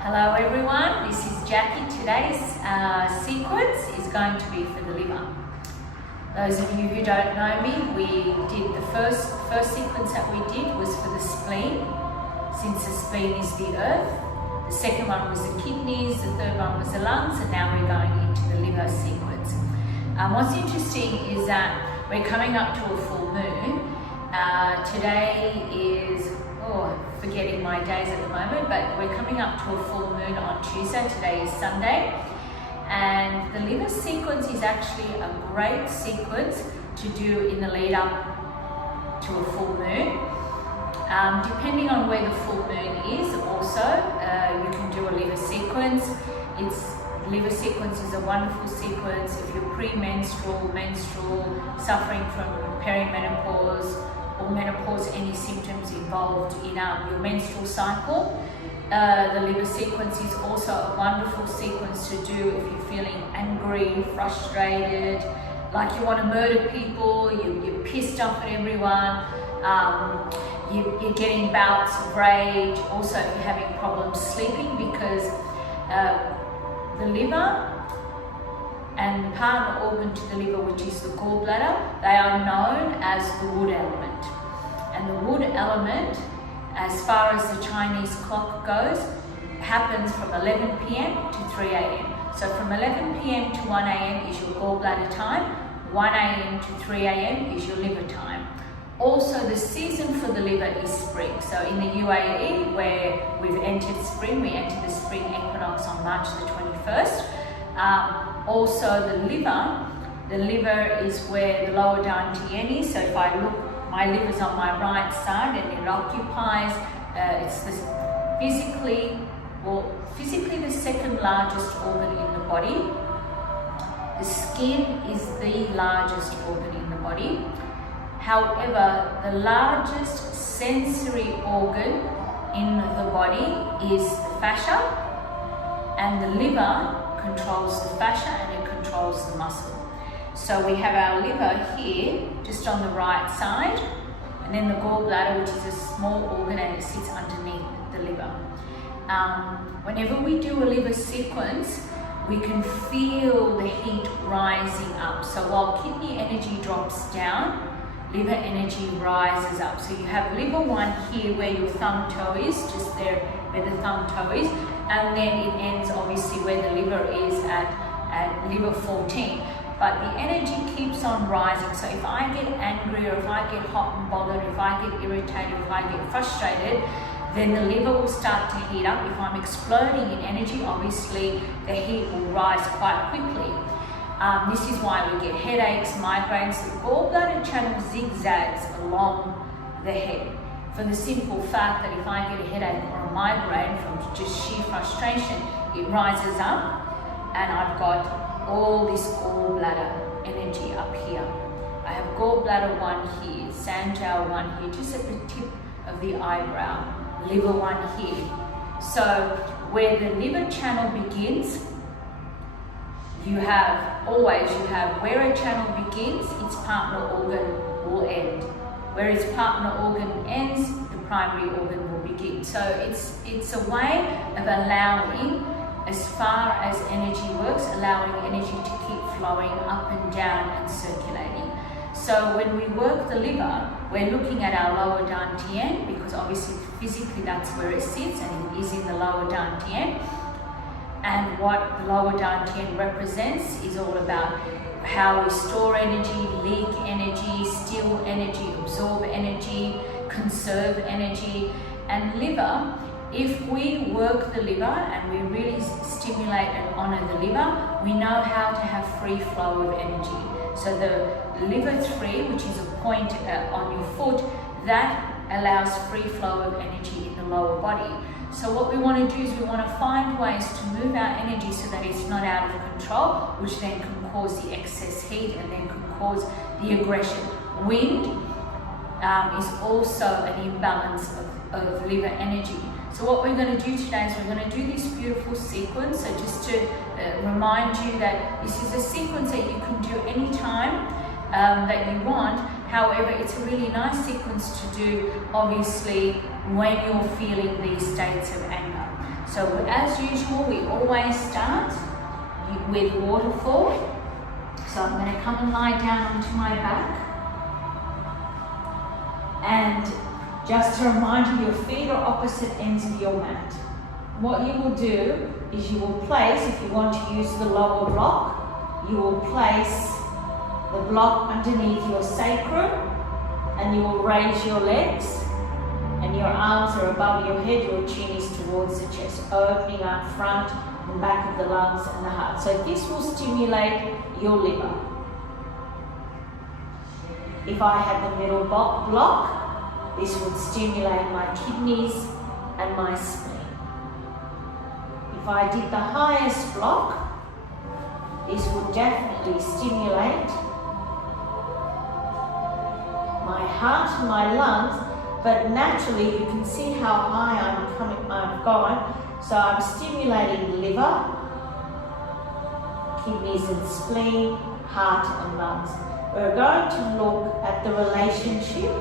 Hello everyone, this is Jackie. Today's sequence is going to be for the liver. Those of you who don't know me, we did the first sequence that we did was for the spleen, since the spleen is the earth. The second one was the kidneys, the third one was the lungs, and now we're going into the liver sequence. What's interesting is that we're coming up to a full moon. Today is, forgetting my days at the moment, but we're coming up to a full moon on Tuesday. Today is Sunday. And the liver sequence is actually a great sequence to do in the lead up to a full moon. Depending on where the full moon is also, you can do a liver sequence. Liver sequence is a wonderful sequence if you're premenstrual, menstrual, suffering from perimenopause or menopause, any symptoms involved in your menstrual cycle. The liver sequence is also a wonderful sequence to do if you're feeling angry, frustrated, like you want to murder people, you're pissed off at everyone, you're getting bouts of rage. Also, if you're having problems sleeping, because the liver and the partner organ to the liver, which is the gallbladder, they are known as the wood element. And the wood element, as far as the Chinese clock goes, happens from 11 p.m. to 3 a.m. So from 11 p.m. to 1 a.m. is your gallbladder time, 1 a.m. to 3 a.m. is your liver time. Also, the season for the liver is spring. So in the UAE, where we've entered spring, we enter the spring equinox on March the 21st. Also the liver is where the lower dantian is. So if I look, my liver's on my right side and it occupies, it's physically the second largest organ in the body. The skin is the largest organ in the body. However, the largest sensory organ in the body is the fascia, and the liver controls the fascia and it controls the muscle. So we have our liver here, just on the right side, and then the gallbladder, which is a small organ and it sits underneath the liver. Whenever we do a liver sequence, we can feel the heat rising up. So while kidney energy drops down, liver energy rises up. So you have liver 1 here where your thumb toe is, just there where the thumb toe is, and then it ends obviously where the liver is at liver 14. But the energy keeps on rising. So if I get angry, or if I get hot and bothered, if I get irritated, if I get frustrated, then the liver will start to heat up. If I'm exploding in energy, obviously the heat will rise quite quickly. This is why we get headaches, migraines. The gallbladder channel zigzags along the head, for the simple fact that if I get a headache or a migraine from just sheer frustration, it rises up and I've got all this gallbladder energy up here. I have gallbladder 1 here, Sanjiao 1 here, just at the tip of the eyebrow, liver 1 here. So where the liver channel begins, you have where a channel begins, its partner organ will end. Where its partner organ ends, the primary organ will begin. So it's a way of allowing, as far as energy works, allowing energy to keep flowing up and down and circulating. So when we work the liver, we're looking at our lower dantian, because obviously physically that's where it sits, and it is in the lower dantian. And what the lower dantian represents is all about how we store energy, leak energy, steal energy, absorb energy, conserve energy. And liver, if we work the liver and we really stimulate and honor the liver, we know how to have free flow of energy. So the liver 3, which is a point on your foot, that allows free flow of energy in the lower body. So what we want to do is we want to find ways to move our energy so that it's not out of control, which then can cause the excess heat and then can cause the aggression. Wind is also an imbalance of liver energy. So what we're going to do today is we're going to do this beautiful sequence. So just to remind you that this is a sequence that you can do anytime that you want. However, it's a really nice sequence to do, obviously, when you're feeling these states of anger. So as usual, we always start with waterfall. So I'm going to come and lie down onto my back. And just to remind you, your feet are opposite ends of your mat. What you will do is you will place, if you want to use the lower block, you will place the block underneath your sacrum, and you will raise your legs, and your arms are above your head, your chin is towards the chest, opening up front and back of the lungs and the heart. So this will stimulate your liver. If I had the middle block, this would stimulate my kidneys and my spleen. If I did the highest block, this would definitely stimulate my heart and my lungs, but naturally you can see how high I'm going. So I'm stimulating liver, kidneys and spleen, heart and lungs. We're going to look at the relationship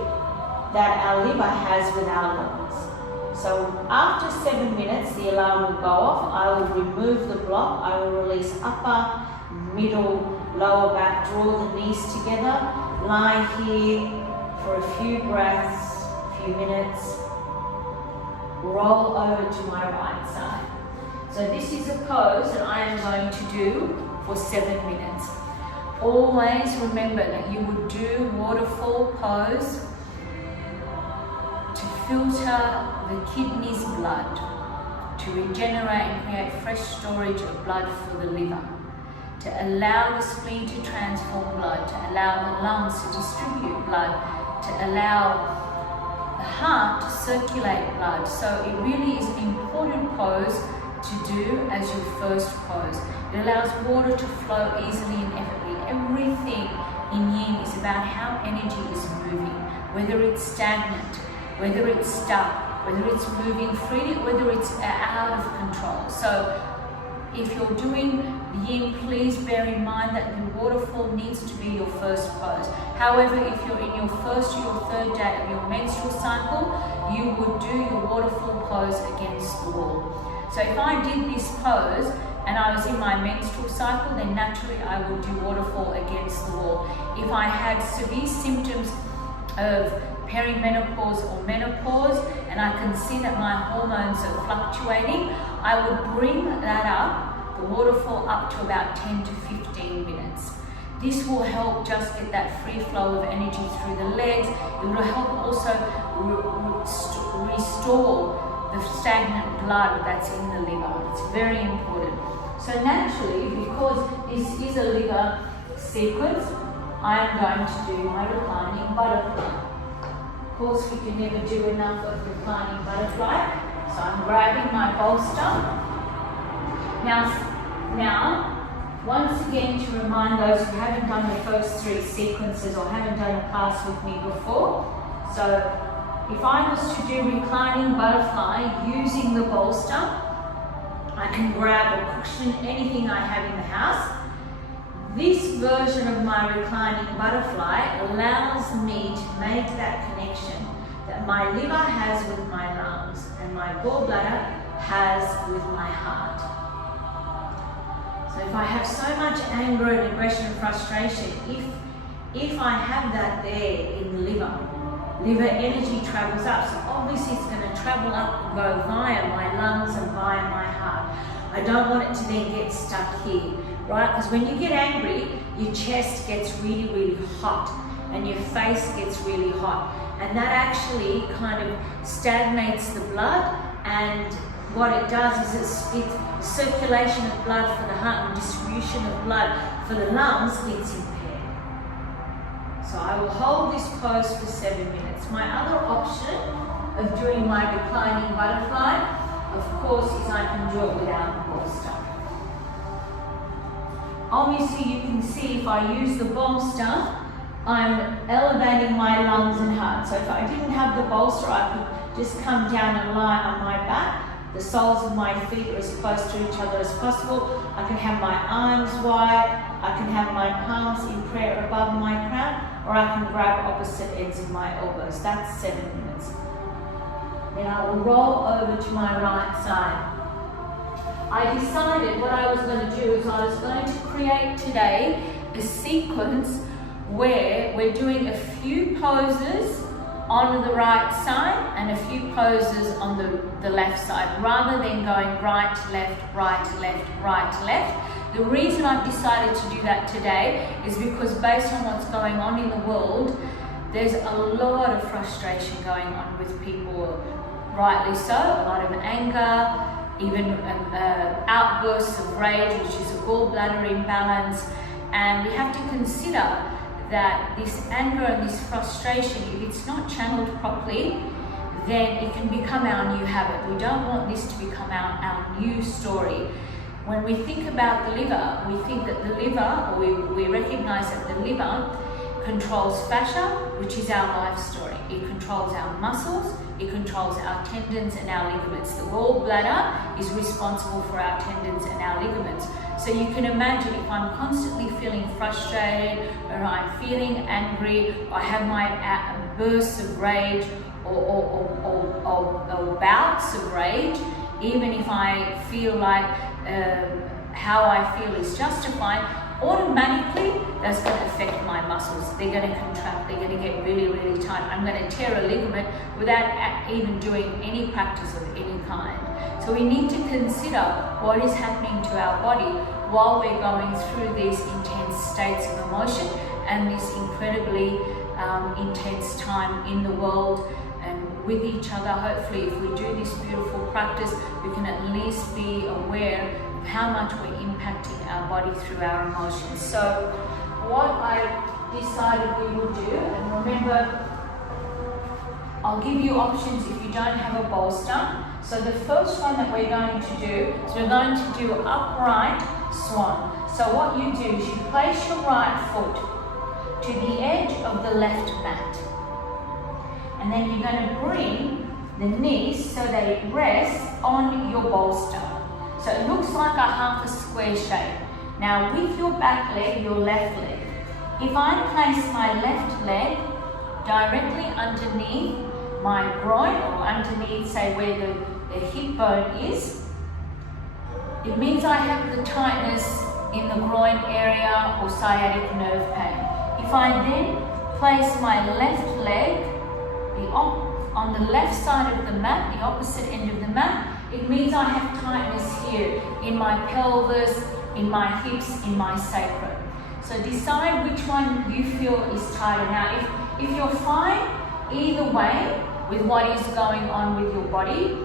that our liver has with our lungs. So after 7 minutes, the alarm will go off. I will remove the block. I will release upper, middle, lower back, draw the knees together, lie here for a few breaths, a few minutes, roll over to my right side. So this is a pose that I am going to do for 7 minutes. Always remember that you would do waterfall pose to filter the kidneys' blood, to regenerate and create fresh storage of blood for the liver, to allow the spleen to transform blood, to allow the lungs to distribute blood, to allow the heart to circulate blood. So it really is an important pose to do as your first pose. It allows water to flow easily and effortlessly. Everything in yin is about how energy is moving, whether it's stagnant, whether it's stuck, whether it's moving freely, whether it's out of control. So if you're doing yin, please bear in mind that the waterfall needs to be your first pose. However, if you're in your first or your third day of your menstrual cycle, you would do your waterfall pose against the wall. So if I did this pose and I was in my menstrual cycle, then naturally I would do waterfall against the wall. If I had severe symptoms of perimenopause or menopause and I can see that my hormones are fluctuating, I would bring that up, the waterfall up to about 10 to 15 minutes. This will help just get that free flow of energy through the legs. It will help also restore the stagnant blood that's in the liver. It's very important. So naturally, because this is a liver sequence, I am going to do my reclining butterfly. Of course, we can never do enough of reclining butterfly. So I'm grabbing my bolster. Now, once again, to remind those who haven't done the first 3 sequences or haven't done a class with me before, so if I was to do reclining butterfly using the bolster, I can grab a cushion, anything I have in the house. This version of my reclining butterfly allows me to make that connection that my liver has with my lungs and my gallbladder has with my heart. So if I have so much anger and aggression and frustration, if I have that there in the liver energy travels up. So obviously it's going to travel up and go via my lungs and via my heart. I don't want it to then get stuck here, right? Because when you get angry, your chest gets really, really hot and your face gets really hot. And that actually kind of stagnates the blood, and what it does is it's circulation of blood for the heart and distribution of blood for the lungs gets impaired. So I will hold this pose for 7 minutes. My other option of doing my reclining butterfly, of course, is I can do it without the bolster. Obviously, you can see if I use the bolster, I'm elevating my lungs and heart. So if I didn't have the bolster, I could just come down and lie on my back, The soles of my feet are as close to each other as possible. I can have my arms wide. I can have my palms in prayer above my crown, or I can grab opposite ends of my elbows. That's 7 minutes. Then I will roll over to my right side. I decided what I was going to do is I was going to create today a sequence where we're doing a few poses on the right side and a few poses on the left side, rather than going right, left, right, left, right, left. The reason I've decided to do that today is because based on what's going on in the world, there's a lot of frustration going on with people, rightly so, a lot of anger, even outbursts of rage, which is a gallbladder imbalance. And we have to consider that this anger and this frustration, if it's not channeled properly, then it can become our new habit. We don't want this to become our new story. When we think about the liver, we think that the liver, or we recognize that the liver controls fascia, which is our life story. It controls our muscles, it controls our tendons and our ligaments. The gallbladder is responsible for our tendons and our ligaments. So you can imagine if I'm constantly feeling frustrated, or I'm feeling angry, or I have my bursts of rage or bouts of rage, even if I feel like how I feel is justified, automatically that's going to affect my muscles. They're going to contract, they're going to get really, really tight. I'm going to tear a ligament without even doing any practice of any kind. So we need to consider what is happening to our body while we're going through these intense states of emotion and this incredibly intense time in the world and with each other. Hopefully, if we do this beautiful practice, we can at least be aware of how much we're impacting our body through our emotions. So what I decided we would do, and remember, I'll give you options if you don't have a bolster. So the first one that we're going to do is we're going to do upright swan. So what you do is you place your right foot to the edge of the left mat. And then you're going to bring the knees so that it rests on your bolster. So it looks like a half a square shape. Now with your back leg, your left leg, if I place my left leg directly underneath my groin, or underneath, say, where the hip bone is, it means I have the tightness in the groin area or sciatic nerve pain. If I then place my left leg on the left side of the mat, the opposite end of the mat, it means I have tightness here in my pelvis, in my hips, in my sacrum. So decide which one you feel is tighter. Now, if you're fine either way with what is going on with your body,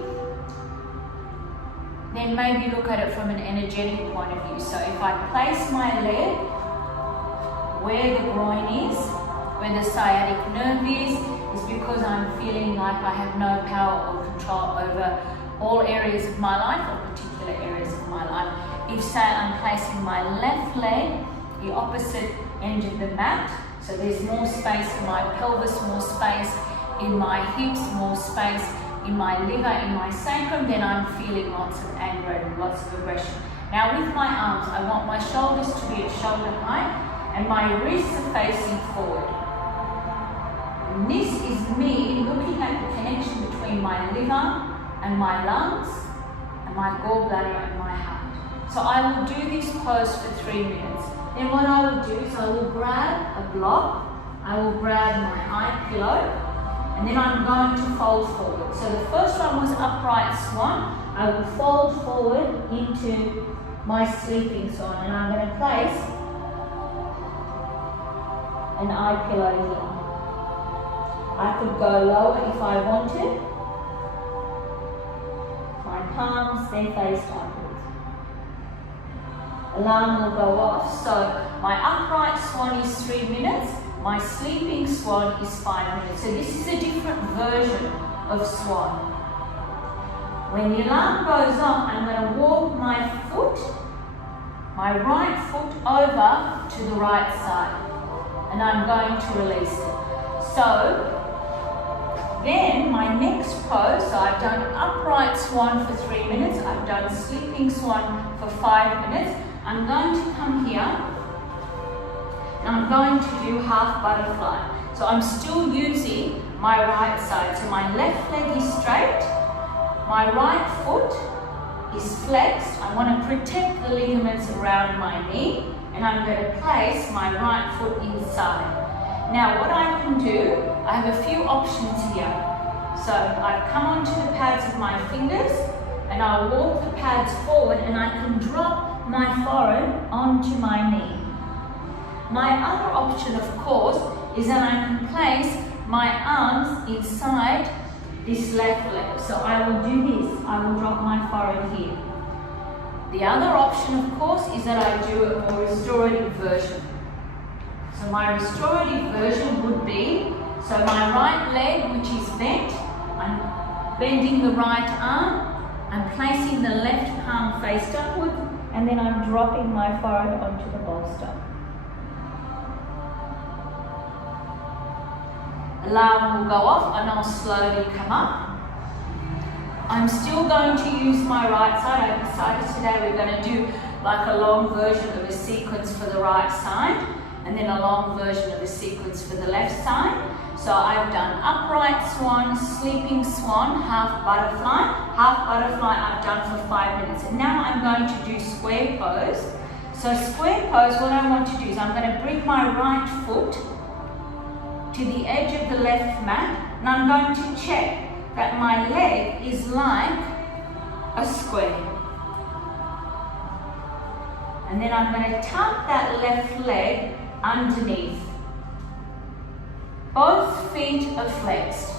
then maybe look at it from an energetic point of view. So if I place my leg where the groin is, where the sciatic nerve is because I'm feeling like I have no power or control over all areas of my life or particular areas of my life. If, say, I'm placing my left leg the opposite end of the mat, so there's more space in my pelvis, more space in my hips, more space in my liver, in my sacrum, then I'm feeling lots of anger and lots of aggression. Now with my arms, I want my shoulders to be at shoulder height and my wrists are facing forward. And this is me looking at the connection between my liver and my lungs and my gallbladder and my heart. So I will do this pose for 3 minutes. Then what I will do is I will grab a block, I will grab my eye pillow, and then I'm going to fold forward. So the first one was upright swan. I will fold forward into my sleeping swan, and I'm going to place an eye pillow here. I could go lower if I wanted. My palms, they're faced upwards. Alarm will go off. So my upright swan is 3 minutes. My sleeping swan is 5 minutes. So this is a different version of swan. When the alarm goes off, I'm going to walk my foot, my right foot over to the right side. And I'm going to release it. So Then my next pose, so I've done upright swan for 3 minutes, I've done sleeping swan for 5 minutes. I'm going to come here and I'm going to do half butterfly. So I'm still using my right side. So my left leg is straight, my right foot is flexed. I want to protect the ligaments around my knee, and I'm going to place my right foot inside. Now what I can do, I have a few options here. So I've come onto the pads of my fingers and I'll walk the pads forward and I can drop my forehead onto my knee. My other option, of course, is that I can place my arms inside this left leg. So I will do this, I will drop my forehead here. The other option, of course, is that I do a more restorative version. So my restorative version would be, so my right leg, which is bent, I'm bending the right arm, I'm placing the left palm face upwards, and then I'm dropping my forehead onto the bolster. Alarm will go off and I'll slowly come up. I'm still going to use my right side. I decided today we're going to do like a long version of a sequence for the right side and then a long version of a sequence for the left side. So I've done upright swan, sleeping swan, half butterfly. Half butterfly I've done for 5 minutes. And now I'm going to do square pose. So square pose, what I want to do is I'm going to bring my right foot to the edge of the left mat, and I'm going to check that my leg is like a square. And then I'm going to tuck that left leg underneath. Both feet are flexed.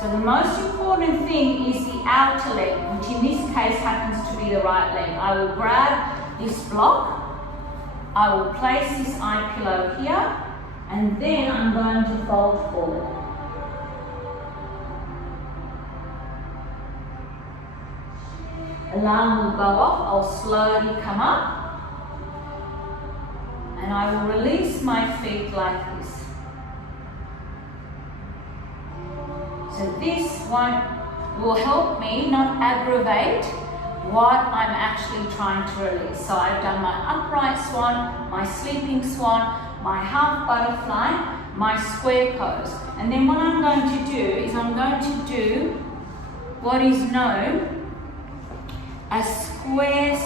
So the most important thing is the outer leg, which in this case happens to be the right leg. I will grab this block, I will place this eye pillow here, and then I'm going to fold forward. Alarm will go off, I'll slowly come up, and I will release my feet like this. So this one will help me not aggravate what I'm actually trying to release. So I've done my upright swan, my sleeping swan, my half butterfly, my square pose. And then what I'm going to do is I'm going to do what is known as square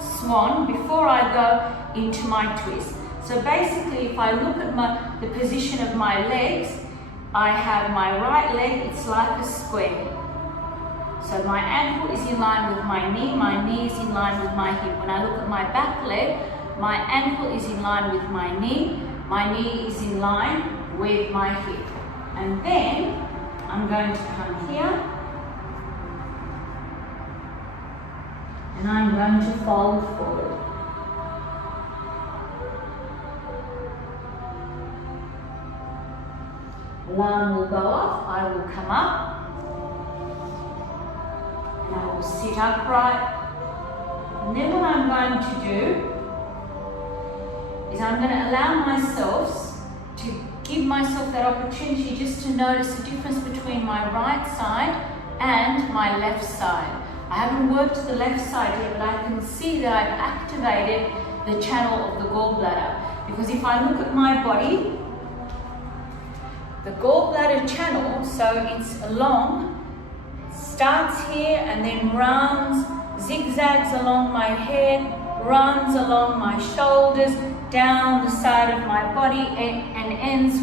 swan before I go into my twist. So basically if I look at the position of my legs, I have my right leg, it's like a square. So my ankle is in line with my knee is in line with my hip. When I look at my back leg, my ankle is in line with my knee is in line with my hip. And then I'm going to come here and I'm going to fold forward. Alarm will go off, I will come up and I will sit upright. And then what I'm going to do is I'm going to allow myself to give myself that opportunity just to notice the difference between my right side and my left side. I haven't worked the left side yet, but I can see that I've activated the channel of the gallbladder. Because if I look at my body, the gallbladder channel, so it's long, starts here and then runs, zigzags along my head, runs along my shoulders, down the side of my body and ends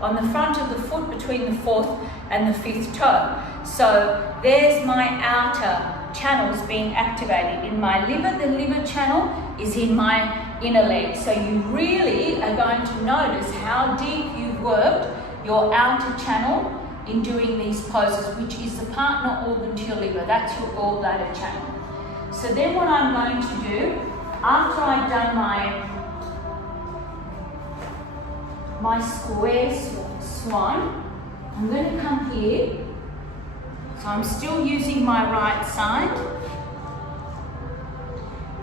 on the front of the foot between the 4th and the 5th toe. So there's my outer channels being activated. In my liver, the liver channel is in my inner leg. So you really are going to notice how deep you've worked your outer channel in doing these poses, which is the partner organ to your liver. That's your gallbladder channel. So then what I'm going to do, after I've done my square swan, I'm going to come here. So I'm still using my right side.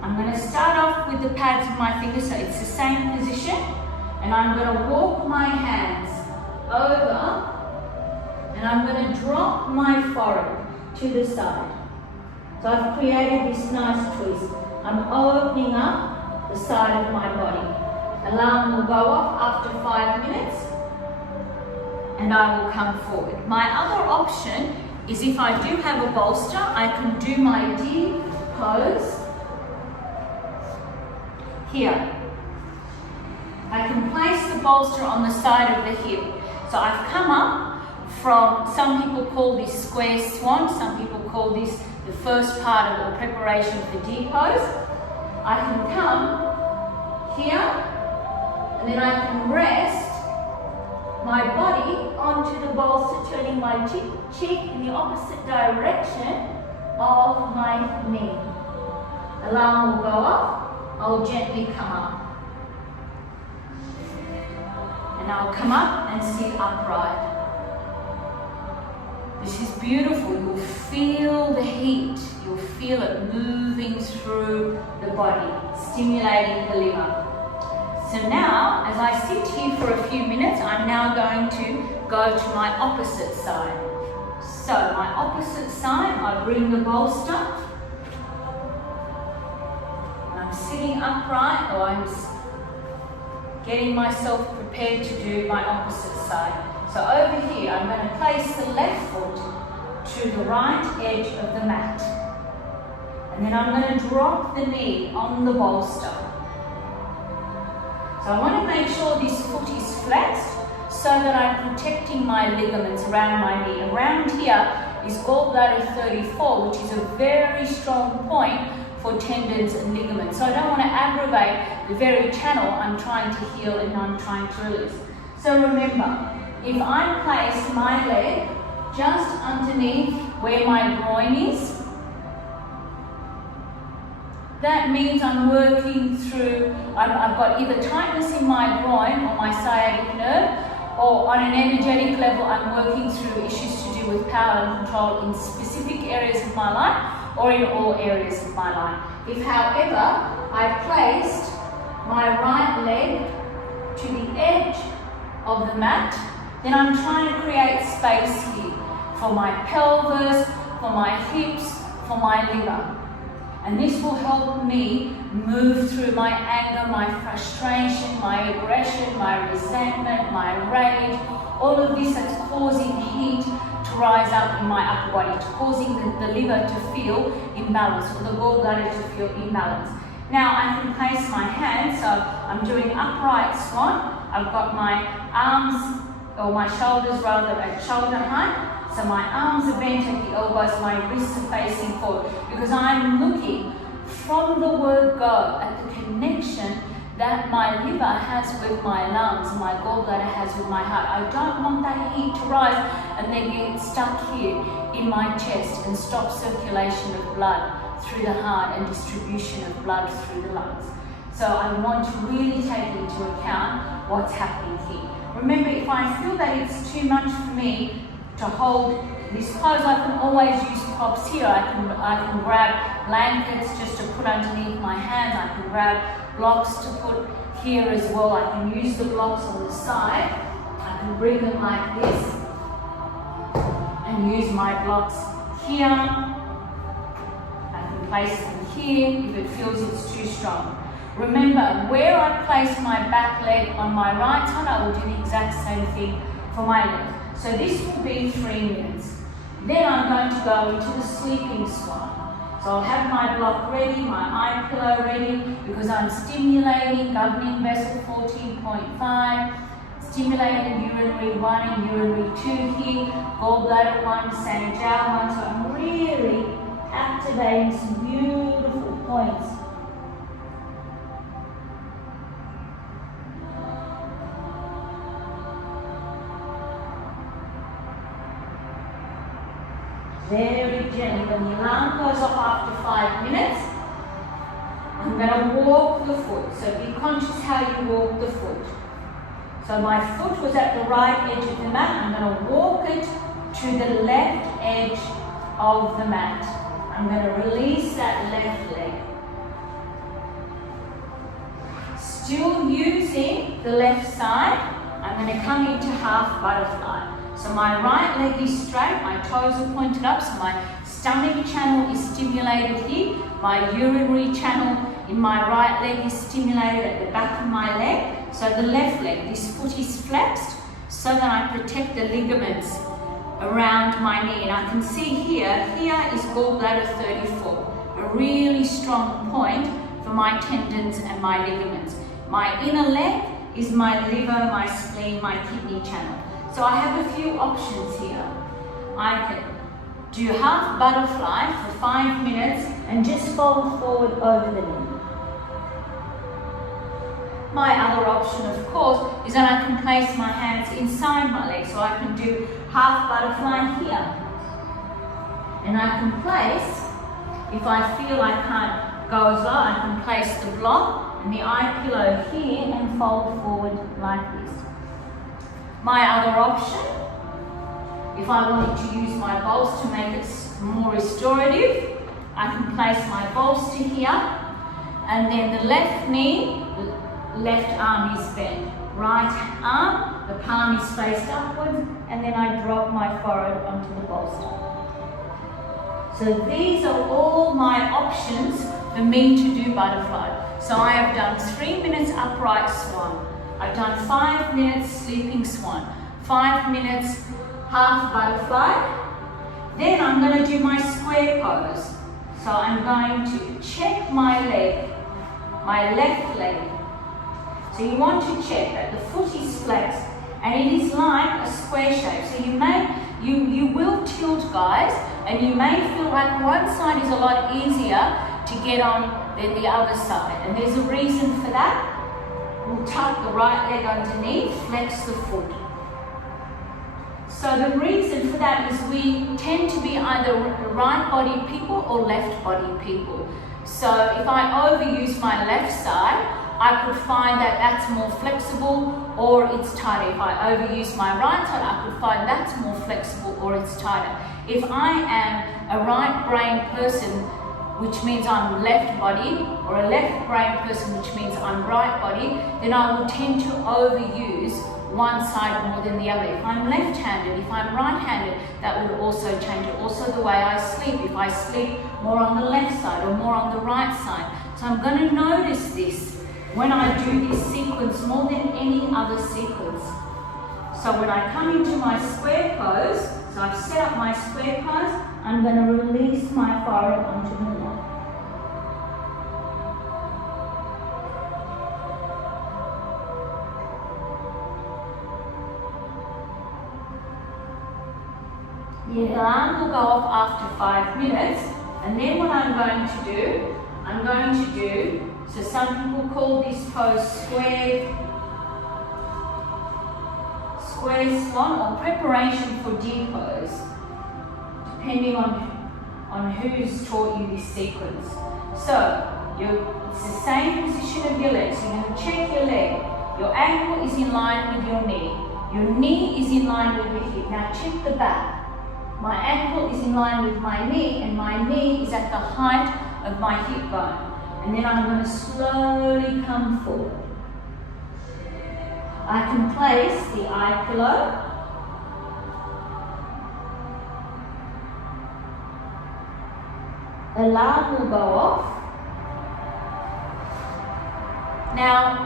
I'm going to start off with the pads of my fingers, so it's the same position, and I'm going to walk my hands over And I'm going to drop my forehead to the side. So I've created this nice twist. I'm opening up the side of my body. Alarm will go off after 5 minutes and I will come forward. My other option is if I do have a bolster, I can do my D pose here. I can place the bolster on the side of the hip. So I've come up from, some people call this square swan, some people call this the first part of the preparation for D pose. I can come here and then I can rest my body onto the bolster, turning my cheek in the opposite direction of my knee. Alarm will go off. I'll gently come up. And I'll come up and sit upright. This is beautiful. You'll feel the heat. You'll feel it moving through the body, stimulating the liver. So now, as I sit here for a few minutes, I'm now going to go to my opposite side. So my opposite side, I bring the bolster. I'm sitting upright, or I'm getting myself prepared to do my opposite side. So over here, I'm going to place the left foot to the right edge of the mat. And then I'm going to drop the knee on the bolster. So I want to make sure this foot is flexed so that I'm protecting my ligaments around my knee. Around here is gallbladder 34, which is a very strong point for tendons and ligaments. So I don't want to aggravate the very channel I'm trying to heal and I'm trying to release. So remember, if I place my leg just underneath where my groin is, that means I'm working through, I've got either tightness in my groin or my sciatic nerve, or on an energetic level, I'm working through issues to do with power and control in specific areas of my life or in all areas of my life. If, however, I've placed my right leg to the edge of the mat, then I'm trying to create space here for my pelvis, for my hips, for my liver. And this will help me move through my anger, my frustration, my aggression, my resentment, my rage, all of this that's causing heat to rise up in my upper body, to causing the liver to feel imbalance, or the gallbladder to feel imbalance. Now I can place my hands, so I'm doing upright swan. I've got my arms, or my shoulders rather, at shoulder height. So my arms are bent at the elbows, my wrists are facing forward, because I'm looking from the word go at the connection that my liver has with my lungs, my gallbladder has with my heart. I don't want that heat to rise and then get stuck here in my chest and stop circulation of blood through the heart and distribution of blood through the lungs. So I want to really take into account what's happening here. Remember, if I feel that it's too much for me to hold this pose, I can always use props here. I can grab blankets just to put underneath my hands. I can grab blocks to put here as well. I can use the blocks on the side. I can bring them like this and use my blocks here. I can place them here if it feels it's too strong. Remember, where I place my back leg on my right side, I will do the exact same thing for my leg. So this will be 3 minutes. Then I'm going to go into the sleeping swan. So I'll have my block ready, my eye pillow ready, because I'm stimulating governing vessel 14.5, stimulating urinary 1 and urinary 2 here, gallbladder 1, Sanjiao 1. So I'm really activating some beautiful points. Very gently. When the alarm goes off after 5 minutes, I'm going to walk the foot. So be conscious how you walk the foot. So my foot was at the right edge of the mat. I'm going to walk it to the left edge of the mat. I'm going to release that left leg. Still using the left side, I'm going to come into half butterfly. So my right leg is straight, my toes are pointed up, so my stomach channel is stimulated here. My urinary channel in my right leg is stimulated at the back of my leg. So the left leg, this foot is flexed so that I protect the ligaments around my knee. And I can see here is gallbladder 34, a really strong point for my tendons and my ligaments. My inner leg is my liver, my spleen, my kidney channel. So I have a few options here. I can do half butterfly for 5 minutes and just fold forward over the knee. My other option, of course, is that I can place my hands inside my legs. So I can do half butterfly here. And I can place, if I feel I can't go as low, I can place the block and the eye pillow here and fold forward like this. My other option, if I wanted to use my bolster to make it more restorative, I can place my bolster here, and then the left knee, left arm is bent. Right arm, the palm is faced upwards, and then I drop my forehead onto the bolster. So these are all my options for me to do butterfly. So I have done 3 minutes upright swan. I've done 5 minutes sleeping swan, 5 minutes half butterfly. Then I'm going to do my square pose. So I'm going to check my leg, my left leg. So you want to check that the foot is flexed and it is like a square shape. So you will tilt, guys, and you may feel like one side is a lot easier to get on than the other side. And there's a reason for that. We'll tuck the right leg underneath, flex the foot. So the reason for that is we tend to be either right body people or left body people. So if I overuse my left side, I could find that that's more flexible or it's tighter. If I overuse my right side, I could find that's more flexible or it's tighter. If I am a right brain person, which means I'm left body, or a left brain person, which means I'm right body, then I will tend to overuse one side more than the other. If I'm left-handed, if I'm right-handed, that will also change it. Also the way I sleep, if I sleep more on the left side or more on the right side. So I'm going to notice this when I do this sequence more than any other sequence. So when I come into my square pose, so I've set up my square pose, I'm going to release my forehead onto the mat. The alarm will go off after 5 minutes, and then what I'm going to do, so some people call this pose square swan or preparation for deer pose, depending on who's taught you this sequence. So it's the same position of your leg. So you're going to check your leg. Your ankle is in line with your knee. Your knee is in line with your hip. Now check the back. My ankle is in line with my knee, and my knee is at the height of my hip bone. And then I'm going to slowly come forward. I can place the eye pillow. Alarm will go off. Now,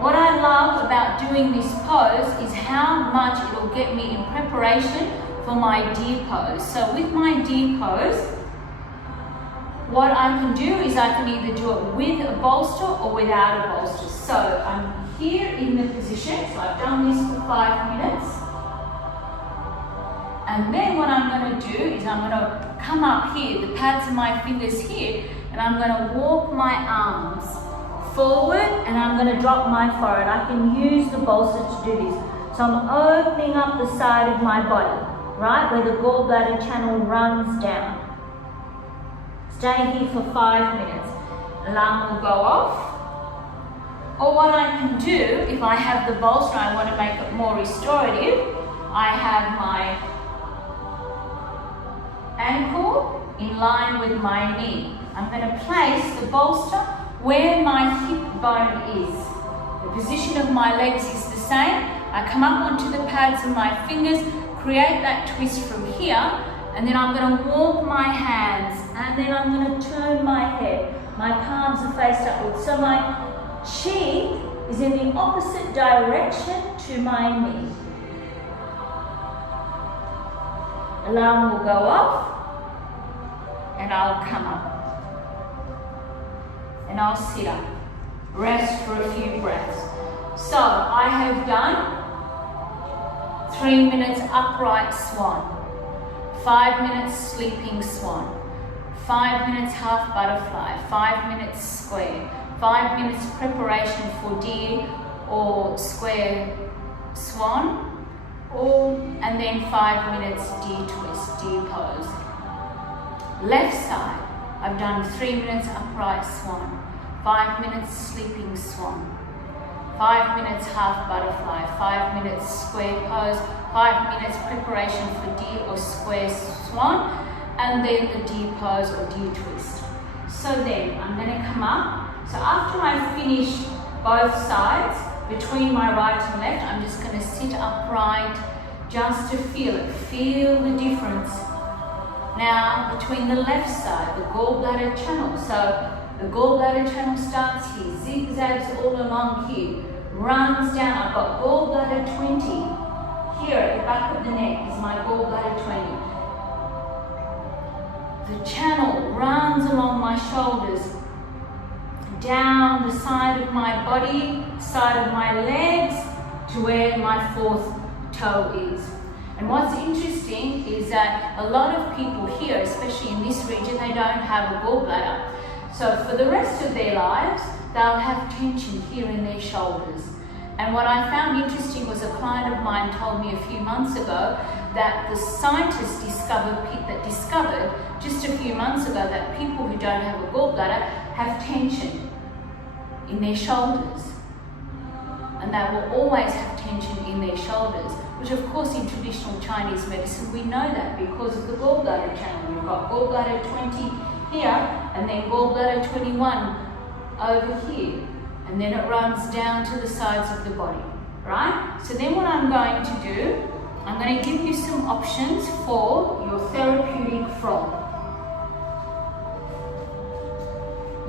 what I love about doing this pose is how much it will get me in preparation for my deer pose. So with my deer pose, what I can do is I can either do it with a bolster or without a bolster. So I'm here in the position, so I've done this for 5 minutes. And then what I'm going to do is I'm going to come up here, the pads of my fingers here, and I'm going to walk my arms forward and I'm going to drop my forehead. I can use the bolster to do this. So I'm opening up the side of my body, right, where the gallbladder channel runs down. Stay here for 5 minutes. Alarm will go off. Or what I can do, if I have the bolster, I want to make it more restorative, I have my ankle in line with my knee. I'm going to place the bolster where my hip bone is. The position of my legs is the same, I come up onto the pads of my fingers, create that twist from here, and then I'm going to walk my hands, and then I'm going to turn my head. My palms are faced upwards. So my cheek is in the opposite direction to my knee. Alarm will go off, and I'll come up. And I'll sit up. Rest for a few breaths. So I have done 3 minutes upright swan, 5 minutes sleeping swan, 5 minutes half butterfly, 5 minutes square, 5 minutes preparation for deer or square swan, and then 5 minutes deer twist, deer pose. Left side, I've done 3 minutes upright swan, 5 minutes sleeping swan, 5 minutes half butterfly, 5 minutes square pose, 5 minutes preparation for deer or square swan, and then the deer pose or deer twist. So then I'm going to come up. So after I finish both sides, between my right and left, I'm just going to sit upright just to feel it. Feel the difference. Now between the left side, the gallbladder channel. So the gallbladder channel starts here, zigzags all along here, runs down. I've got gallbladder 20. Here at the back of the neck is my gallbladder 20. The channel runs along my shoulders, down the side of my body, side of my legs, to where my fourth toe is. And what's interesting is that a lot of people here, especially in this region, they don't have a gallbladder. So for the rest of their lives, they'll have tension here in their shoulders. And what I found interesting was a client of mine told me a few months ago that the scientists discovered just a few months ago that people who don't have a gallbladder have tension in their shoulders. And they will always have tension in their shoulders, which of course in traditional Chinese medicine we know that because of the gallbladder channel. We've got gallbladder 20 here, and then gallbladder 21 over here, and then it runs down to the sides of the body, right? So then what I'm going to do, I'm going to give you some options for your therapeutic frog.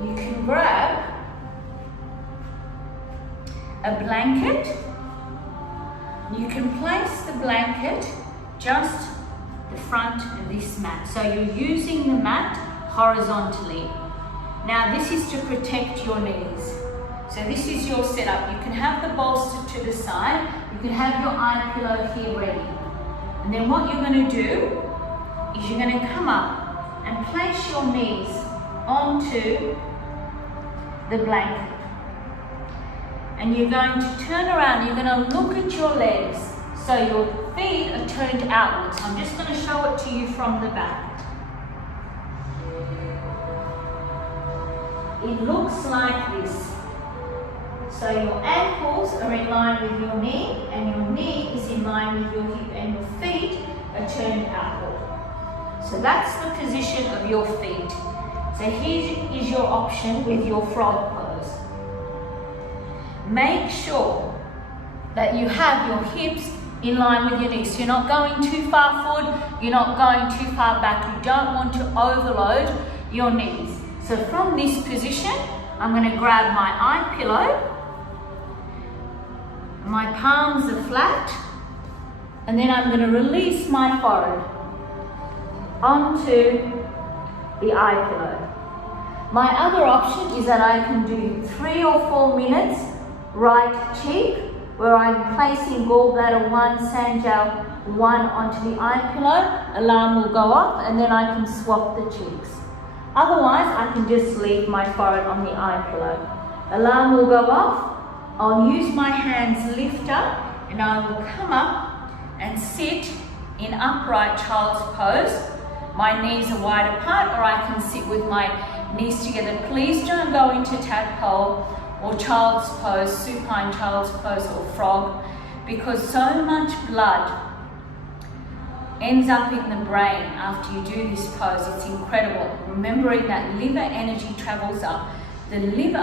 You can grab a blanket. You can place the blanket just the front of this mat. So you're using the mat horizontally. Now this is to protect your knees. So this is your setup. You can have the bolster to the side. You can have your eye pillow here ready. And then what you're going to do is you're going to come up and place your knees onto the blanket. And you're going to turn around. You're going to look at your legs. So your feet are turned outwards. I'm just going to show it to you from the back. It looks like this. So your ankles are in line with your knee, and your knee is in line with your hip, and your feet are turned outward. So that's the position of your feet. So here is your option with your frog pose. Make sure that you have your hips in line with your knees. So you're not going too far forward, you're not going too far back. You don't want to overload your knees. So from this position, I'm going to grab my eye pillow. My palms are flat, and then I'm going to release my forehead onto the eye pillow. My other option is that I can do 3 or 4 minutes right cheek, where I'm placing gallbladder 1, Sanjiao 1 onto the eye pillow. Alarm will go off, and then I can swap the cheeks. Otherwise, I can just leave my forehead on the eye pillow. Alarm will go off. I'll use my hands lift up, and I will come up and sit in upright child's pose. My knees are wide apart, or I can sit with my knees together. Please don't go into tadpole or child's pose, supine child's pose or frog, because so much blood ends up in the brain after you do this pose. It's incredible. Remembering that liver energy travels up. The liver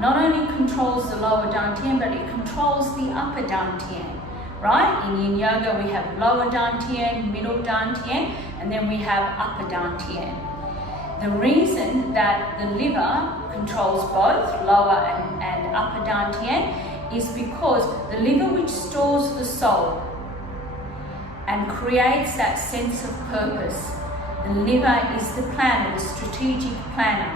not only controls the lower dantian, but it controls the upper dantian, right? In Yin Yoga, we have lower Dantian, middle Dantian, and then we have upper Dantian. The reason that the liver controls both lower and upper Dantian is because the liver, which stores the soul and creates that sense of purpose, the liver is the planner, the strategic planner,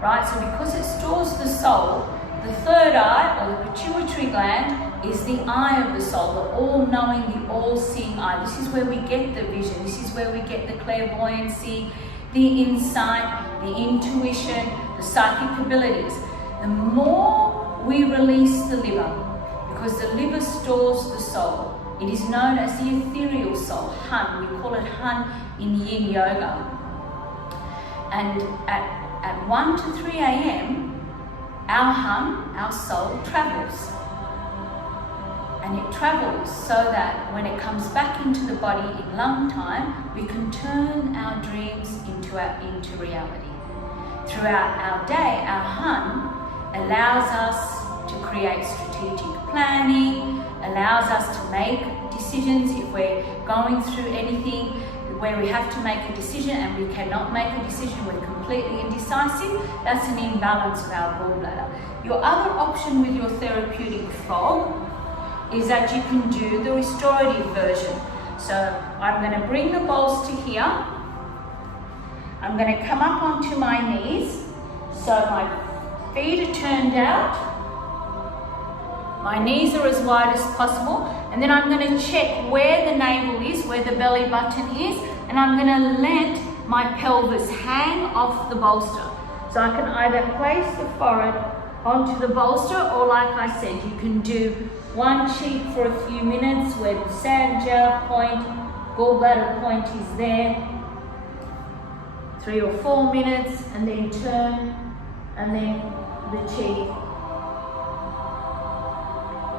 right? So because it stores the soul, the third eye, or the pituitary gland, is the eye of the soul, the all-knowing, the all-seeing eye. This is where we get the vision. This is where we get the clairvoyancy, the insight, the intuition, the psychic abilities. The more we release the liver, because the liver stores the soul, it is known as the ethereal soul, Han. We call it Han in Yin Yoga. And at 1 to 3 a.m., our Han, our soul, travels. And it travels so that when it comes back into the body in lung time, we can turn our dreams into reality. Throughout our day, our Han allows us to create strategic planning, allows us to make decisions if we're going through anything where we have to make a decision and we cannot make a decision, we're completely indecisive. That's an imbalance of our gallbladder. Your other option with your therapeutic fog is that you can do the restorative version. So I'm going to bring the bolster here. I'm going to come up onto my knees. So my feet are turned out. My knees are as wide as possible. And then I'm going to check where the navel is, where the belly button is. And I'm going to let my pelvis hang off the bolster. So I can either place the forehead onto the bolster, or like I said, you can do one cheek for a few minutes where the Sandja point, gallbladder point is there. 3 or 4 minutes, and then turn, and then the cheek.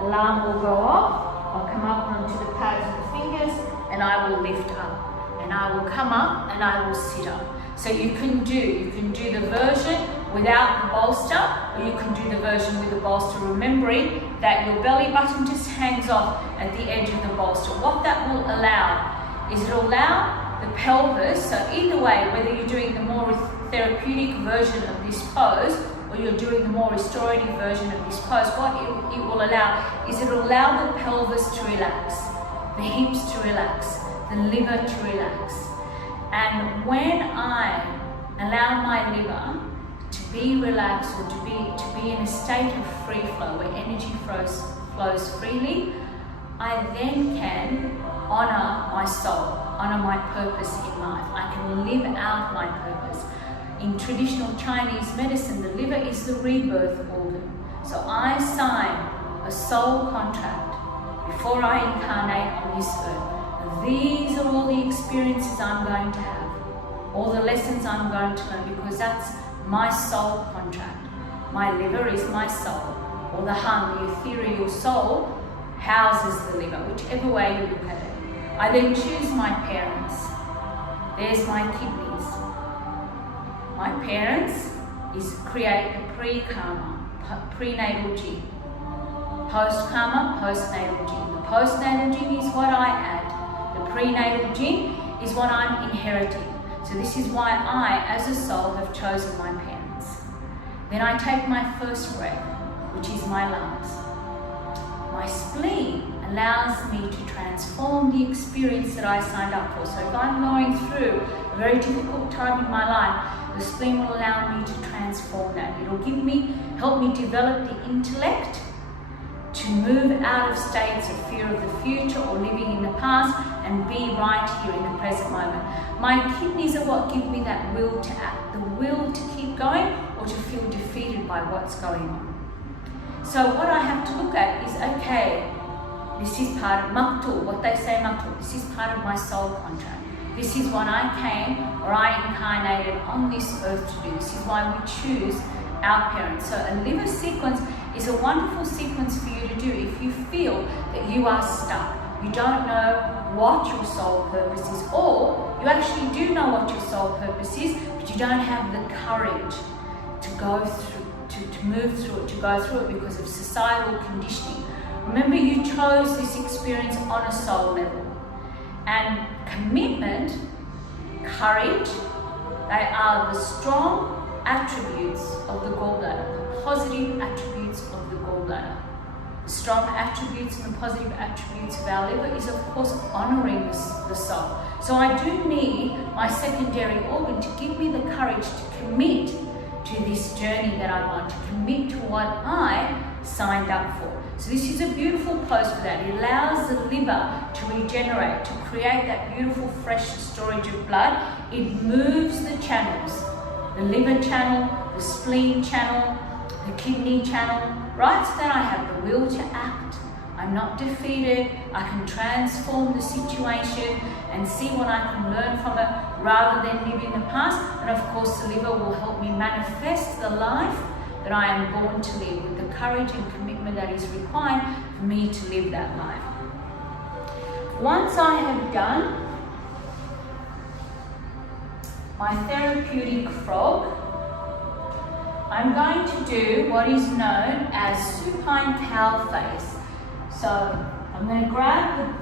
Alarm will go off. I'll come up onto the pads of the fingers, and I will lift up. And I will come up, and I will sit up. So you can do the version without the bolster, or you can do the version with the bolster, remembering that your belly button just hangs off at the edge of the bolster. What that will allow is it'll allow the pelvis, so either way, whether you're doing the more therapeutic version of this pose or you're doing the more restorative version of this pose, what it will allow is it'll allow the pelvis to relax, the hips to relax, the liver to relax. And when I allow my liver to be relaxed, or to be in a state of free flow where energy flows freely, I then can honor my soul, honor my purpose in life. I can live out my purpose. In traditional Chinese medicine, the liver is the rebirth organ. So I sign a soul contract before I incarnate on this earth. These are all the experiences I'm going to have, all the lessons I'm going to learn, because that's my soul contract. My liver is my soul, or the Han, the ethereal soul, houses the liver, whichever way you look at it. I then choose my parents. There's my kidneys. My parents is create the pre-karma, prenatal gene. Post-karma, postnatal gene. The postnatal gene is what I add. The prenatal gene is what I'm inheriting. So this is why I, as a soul, have chosen my parents. Then I take my first breath, which is my lungs. My spleen allows me to transform the experience that I signed up for. So if I'm going through a very difficult time in my life, the spleen will allow me to transform that. It'll help me develop the intellect to move out of states of fear of the future or living in the past and be right here in the present moment. My kidneys are what give me that will to act, the will to keep going or to feel defeated by what's going on. So what I have to look at is, okay, this is part of Maktul, what they say Maktul, this is part of my soul contract. This is what I came, or I incarnated on this earth to do. This is why we choose our parents. So a liver sequence is a wonderful sequence for you to do if you feel that you are stuck. You don't know what your soul purpose is, or you actually do know what your soul purpose is, but you don't have the courage to go through, to move through it, to go through it because of societal conditioning. Remember, you chose this experience on a soul level. And commitment, courage, they are the strong attributes of the gallbladder, the positive attributes of the gallbladder. The strong attributes and the positive attributes of our liver is, of course, honouring the soul. So I do need my secondary organ to give me the courage to commit to this journey that I want, to commit to what I signed up for. So this is a beautiful pose for that. It allows the liver to regenerate, to create that beautiful fresh storage of blood. It moves the channels, the liver channel, the spleen channel, the kidney channel, right? So that I have the will to act. I'm not defeated. I can transform the situation and see what I can learn from it rather than live in the past. And of course, the liver will help me manifest the life that I am born to live, with the courage and commitment that is required for me to live that life. Once I have done my therapeutic frog, I'm going to do what is known as supine cow face. So I'm going to grab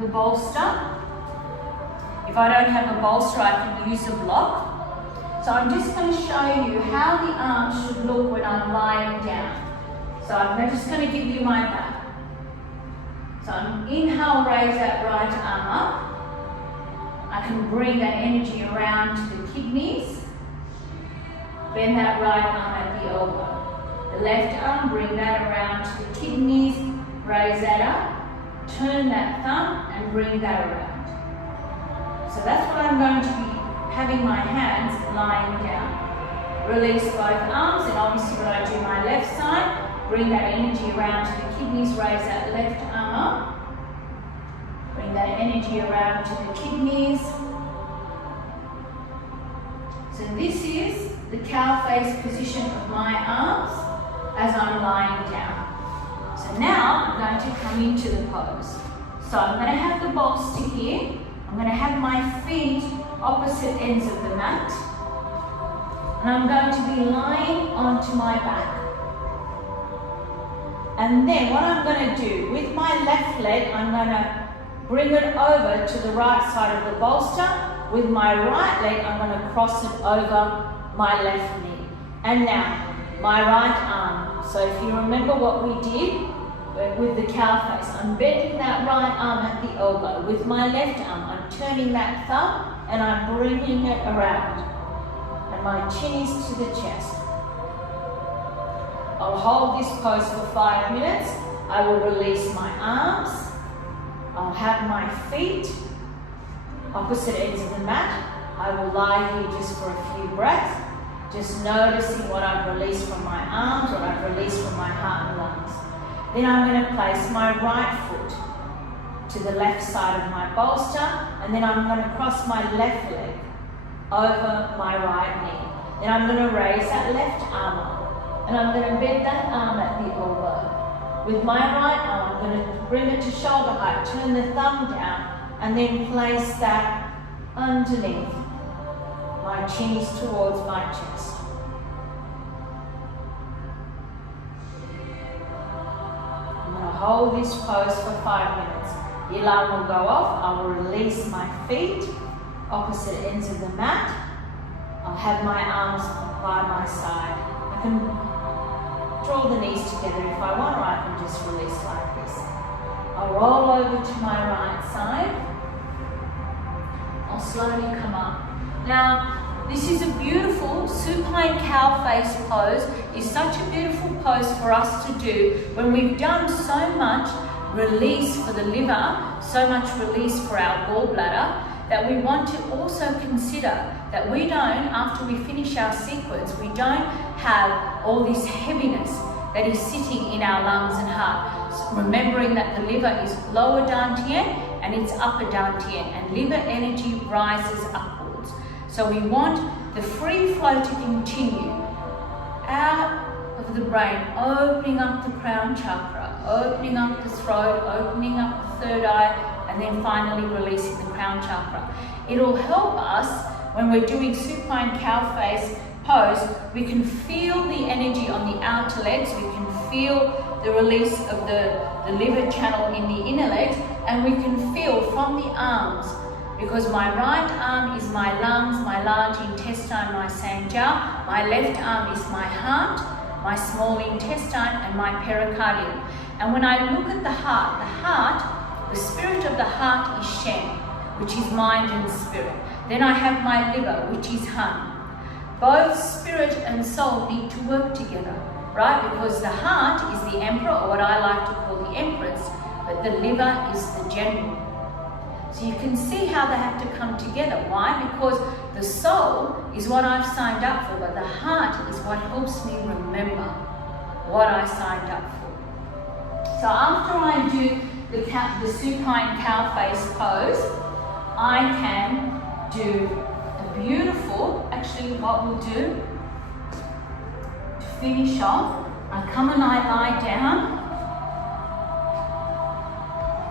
the bolster. If I don't have a bolster, I can use a block. So I'm just going to show you how the arms should look when I'm lying down. So I'm just going to give you my back. So I'm inhale, raise that right arm up. I can bring that energy around to the kidneys. Bend that right arm at the elbow. The left arm, bring that around to the kidneys. Raise that up. Turn that thumb and bring that around. So that's what I'm going to be having my hands lying down. Release both arms, and obviously when I do my left side, bring that energy around to the kidneys, raise that left arm up. Bring that energy around to the kidneys. So this is the cow face position of my arms as I'm lying down. So now I'm going to come into the pose. So I'm going to have the bolster here. I'm going to have my feet opposite ends of the mat, and I'm going to be lying onto my back. And then what I'm going to do, with my left leg, I'm going to bring it over to the right side of the bolster. With my right leg, I'm going to cross it over my left knee. And now, my right arm. So if you remember what we did with the cow face, I'm bending that right arm at the elbow. With my left arm, I'm turning that thumb and I'm bringing it around. And my chin is to the chest. I'll hold this pose for 5 minutes. I will release my arms. I'll have my feet opposite ends of the mat. I will lie here just for a few breaths, just noticing what I've released from my arms, what I've released from my heart and lungs. Then I'm going to place my right foot to the left side of my bolster, and then I'm going to cross my left leg over my right knee. Then I'm going to raise that left arm up, and I'm going to bend that arm at the elbow. With my right arm, I'm going to bring it to shoulder height, turn the thumb down, and then place that underneath. My chin is towards my chest. I'm going to hold this pose for 5 minutes. The alarm will go off. I will release my feet, opposite ends of the mat. I'll have my arms by my side. I can draw the knees together if I want, or I can just release like this. I'll roll over to my right side. I'll slowly come up. Now, this is a beautiful supine cow face pose. It's such a beautiful pose for us to do when we've done so much release for the liver, so much release for our gallbladder, that we want to also consider that we don't, after we finish our sequence, we don't have all this heaviness that is sitting in our lungs and heart. So remembering that the liver is lower dantian and it's upper dantian, and liver energy rises upwards. So we want the free flow to continue out of the brain, opening up the crown chakra, opening up the throat, opening up the third eye, and then finally releasing the crown chakra. It'll help us when we're doing supine cow face pose. We can feel the energy on the outer legs, we can feel the release of the liver channel in the inner legs, and we can feel from the arms, because my right arm is my lungs, my large intestine, my sangha, my left arm is my heart, my small intestine, and my pericardium. And when I look at the heart, the spirit of the heart is Shen, which is mind and spirit. Then I have my liver, which is Han. Both spirit and soul need to work together, right? Because the heart is the emperor, or what I like to call the empress, but the liver is the general. So you can see how they have to come together. Why? Because the soul is what I've signed up for, but the heart is what helps me remember what I signed up for. So after I do the supine cow face pose, I can do a beautiful, actually what we'll do to finish off, I come and I lie down.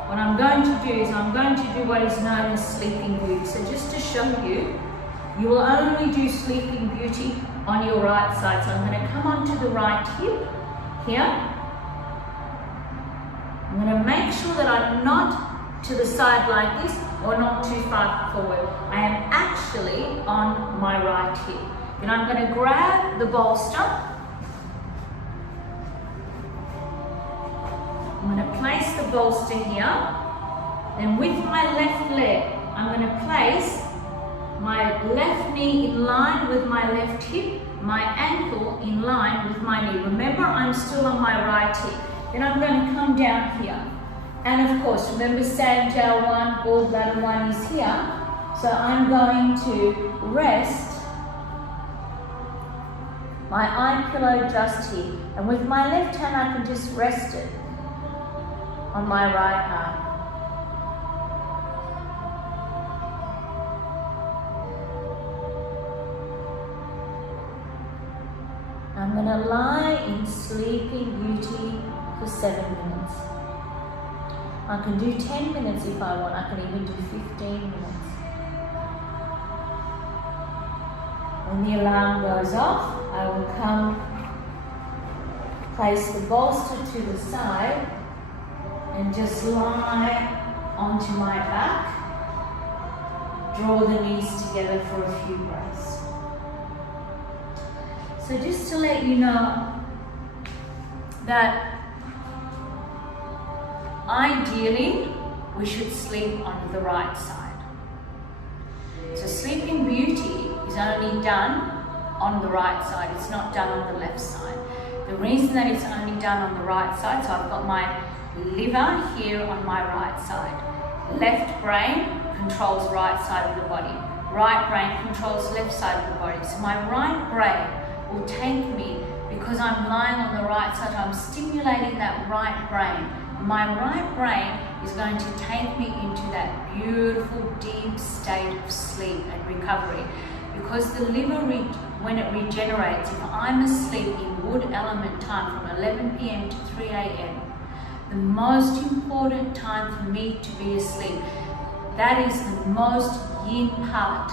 What I'm going to do is I'm going to do what is known as Sleeping Beauty. So just to show you, you will only do Sleeping Beauty on your right side. So I'm going to come onto the right hip here. I'm going to make sure that I'm not to the side like this or not too far forward. I am actually on my right hip. Then I'm going to grab the bolster. I'm going to place the bolster here. Then with my left leg, I'm going to place my left knee in line with my left hip, my ankle in line with my knee. Remember, I'm still on my right hip. Then I'm going to come down here. And of course, remember Sangha 1, gallbladder 1 is here. So I'm going to rest my eye pillow just here. And with my left hand, I can just rest it on my right arm. I'm going to lie in Sleeping Beauty for 7 minutes. I can do 10 minutes if I want. I can even do 15 minutes. When the alarm goes off, I will come, place the bolster to the side and just lie onto my back. Draw the knees together for a few breaths. So just to let you know that ideally we should sleep on the right side. So Sleeping Beauty is only done on the right side, it's not done on the left side. The reason that it's only done on the right side, so I've got my liver here on my right side. Left brain controls right side of the body. Right brain controls left side of the body. So my right brain will take me, because I'm lying on the right side, I'm stimulating that right brain. My right brain is going to take me into that beautiful deep state of sleep and recovery. Because the liver, when it regenerates, if I'm asleep in wood element time from 11 p.m. to 3 a.m., the most important time for me to be asleep, that is the most yin part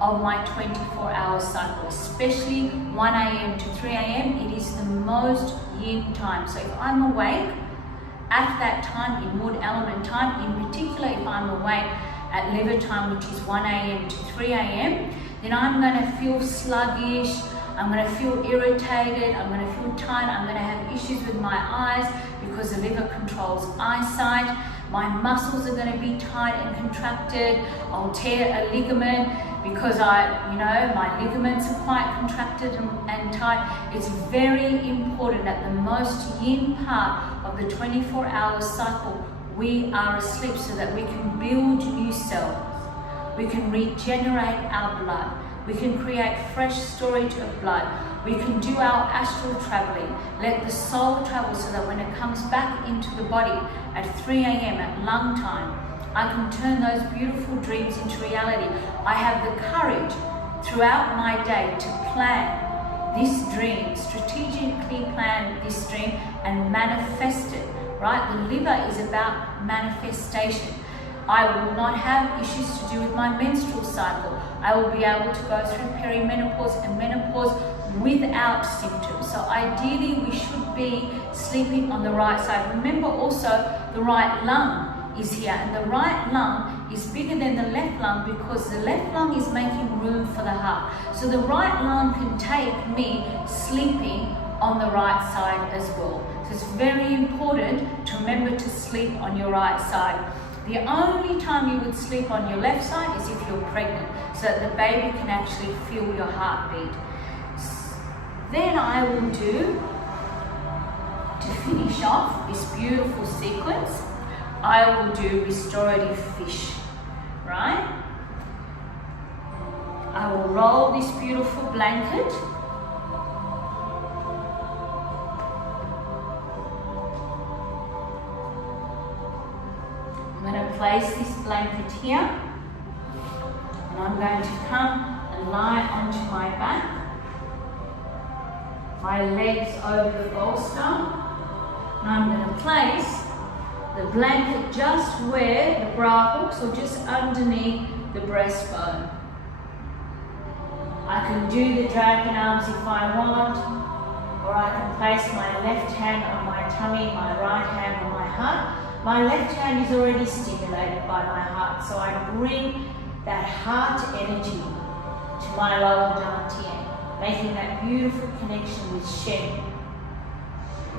of my 24-hour cycle, especially 1 a.m. to 3 a.m. It is the most yin time. So if I'm awake at that time in wood element time, in particular if I'm awake at liver time, which is 1 a.m. to 3 a.m., then I'm going to feel sluggish, I'm going to feel irritated, I'm going to feel tired, I'm going to have issues with my eyes because the liver controls eyesight. My muscles are going to be tight and contracted. I'll tear a ligament because my ligaments are quite contracted and tight. It's very important at the most yin part of the 24-hour cycle, we are asleep so that we can build new cells. We can regenerate our blood. We can create fresh storage of blood. We can do our astral traveling. Let the soul travel so that when it comes back into the body at 3 a.m. at lung time, I can turn those beautiful dreams into reality. I have the courage throughout my day to plan this dream, strategically plan this dream and manifest it, right? The liver is about manifestation. I will not have issues to do with my menstrual cycle. I will be able to go through perimenopause and menopause without symptoms. So ideally we should be sleeping on the right side. Remember also the right lung is here, and the right lung is bigger than the left lung because the left lung is making room for the heart. So the right lung can take me sleeping on the right side as well. So it's very important to remember to sleep on your right side. The only time you would sleep on your left side is if you're pregnant, so that the baby can actually feel your heartbeat. Then I will do, to finish off this beautiful sequence, I will do restorative fish, right? I will roll this beautiful blanket. I'm going to place this blanket here, and I'm going to come and lie onto my back, my legs over the bolster, and I'm going to place the blanket just where the bra hooks, or just underneath the breastbone. I can do the dragon arms if I want, or I can place my left hand on my tummy, my right hand on my heart. My left hand is already stimulated by my heart, so I bring that heart energy to my lower dantian, making that beautiful connection with Shen,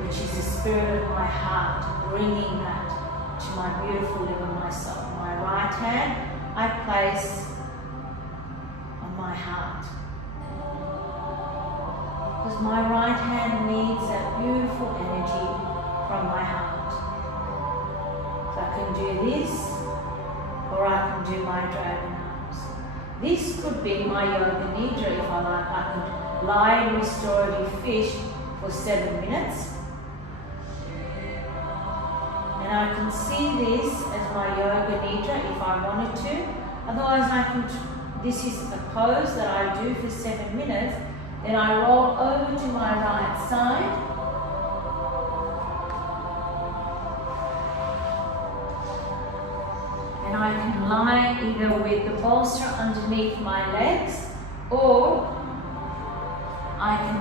which is the spirit of my heart, bringing that to my beautiful liver, my soul. My right hand I place on my heart, because my right hand needs that beautiful energy from my heart. So I can do this, or I can do my dragon arms. This could be my yoga nidra if I like. I could lie in restorative fish for 7 minutes. And I can see this as my yoga nidra if I wanted to. Otherwise I can, this is a pose that I do for 7 minutes. Then I roll over to my right side. And I can lie either with the bolster underneath my legs, or I can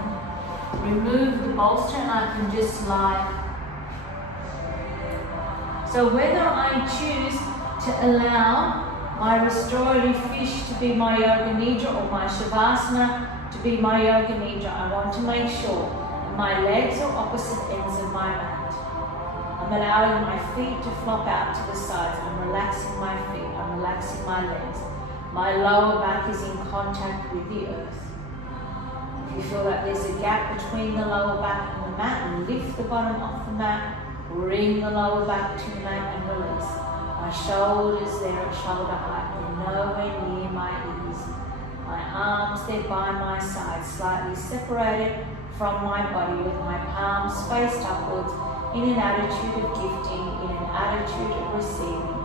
remove the bolster and I can just lie. So whether I choose to allow my restorative fish to be my yoga nidra or my shavasana to be my yoga nidra, I want to make sure that my legs are opposite ends of my mat. I'm allowing my feet to flop out to the sides. I'm relaxing my feet. I'm relaxing my legs. My lower back is in contact with the earth. If you feel that there's a gap between the lower back and the mat, lift the bottom off the mat, bring the lower back to the mat and release. My shoulders there at shoulder height. They're nowhere near my ears. My arms, they're by my side, slightly separated from my body, with my palms faced upwards, in an attitude of gifting, in an attitude of receiving.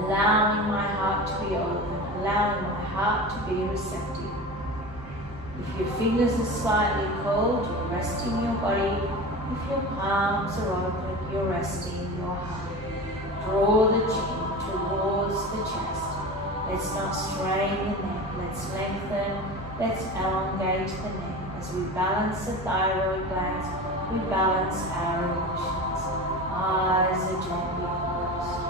Allowing my heart to be open, allowing my heart to be receptive. If your fingers are slightly cold, you're resting your body. If your palms are open, you're resting your heart. Draw the chin towards the chest. Let's not strain the neck. Let's lengthen. Let's elongate the neck. As we balance the thyroid glands, we balance our emotions. Eyes are gently closed.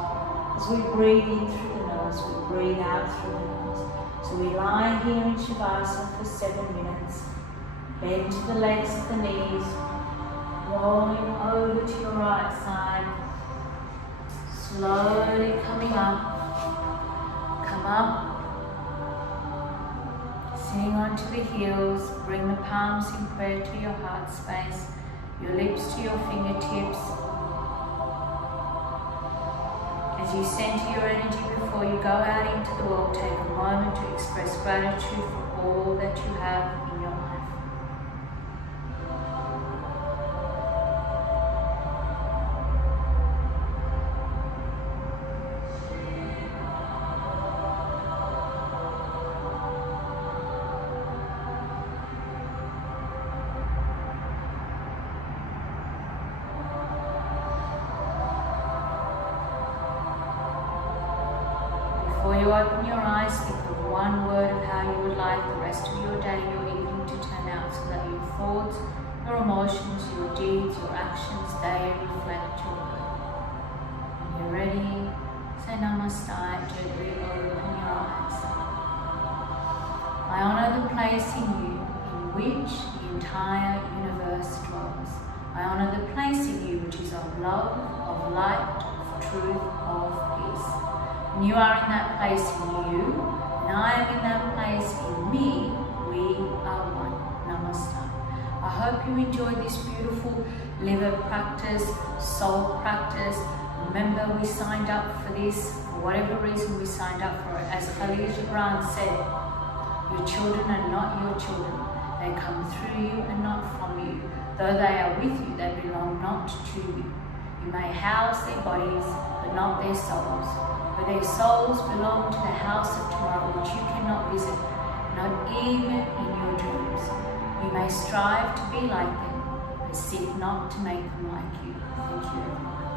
As we breathe in through the nose, we breathe out through the nose. So we lie here in Shavasana for 7 minutes. Bend to the legs at the knees. Rolling over to your right side. Slowly coming up. Come up. Sitting onto the heels. Bring the palms in prayer to your heart space. Your lips to your fingertips. As you center your energy before you go out into the world, take a moment to express gratitude for all that you have in your life. open your eyes, think of one word of how you would like the rest of your day, your evening to turn out, so that your thoughts, your emotions, your deeds, your actions, they reflect your word. When you're ready, say namaste, gently open your eyes. I honor the place in you in which the entire universe dwells. I honor the place in you which is of love, of light, of truth, of peace. And you are in that place in you, and I am in that place in me. We are one. Namaste. I hope you enjoyed this beautiful liver practice, soul practice. Remember, we signed up for this, for whatever reason we signed up for it. As Khalil Gibran said, your children are not your children. They come through you and not from you. Though they are with you, they belong not to you. You may house their bodies, but not their souls. For their souls belong to the house of tomorrow, which you cannot visit, not even in your dreams. You may strive to be like them, but seek not to make them like you. Thank you, everyone.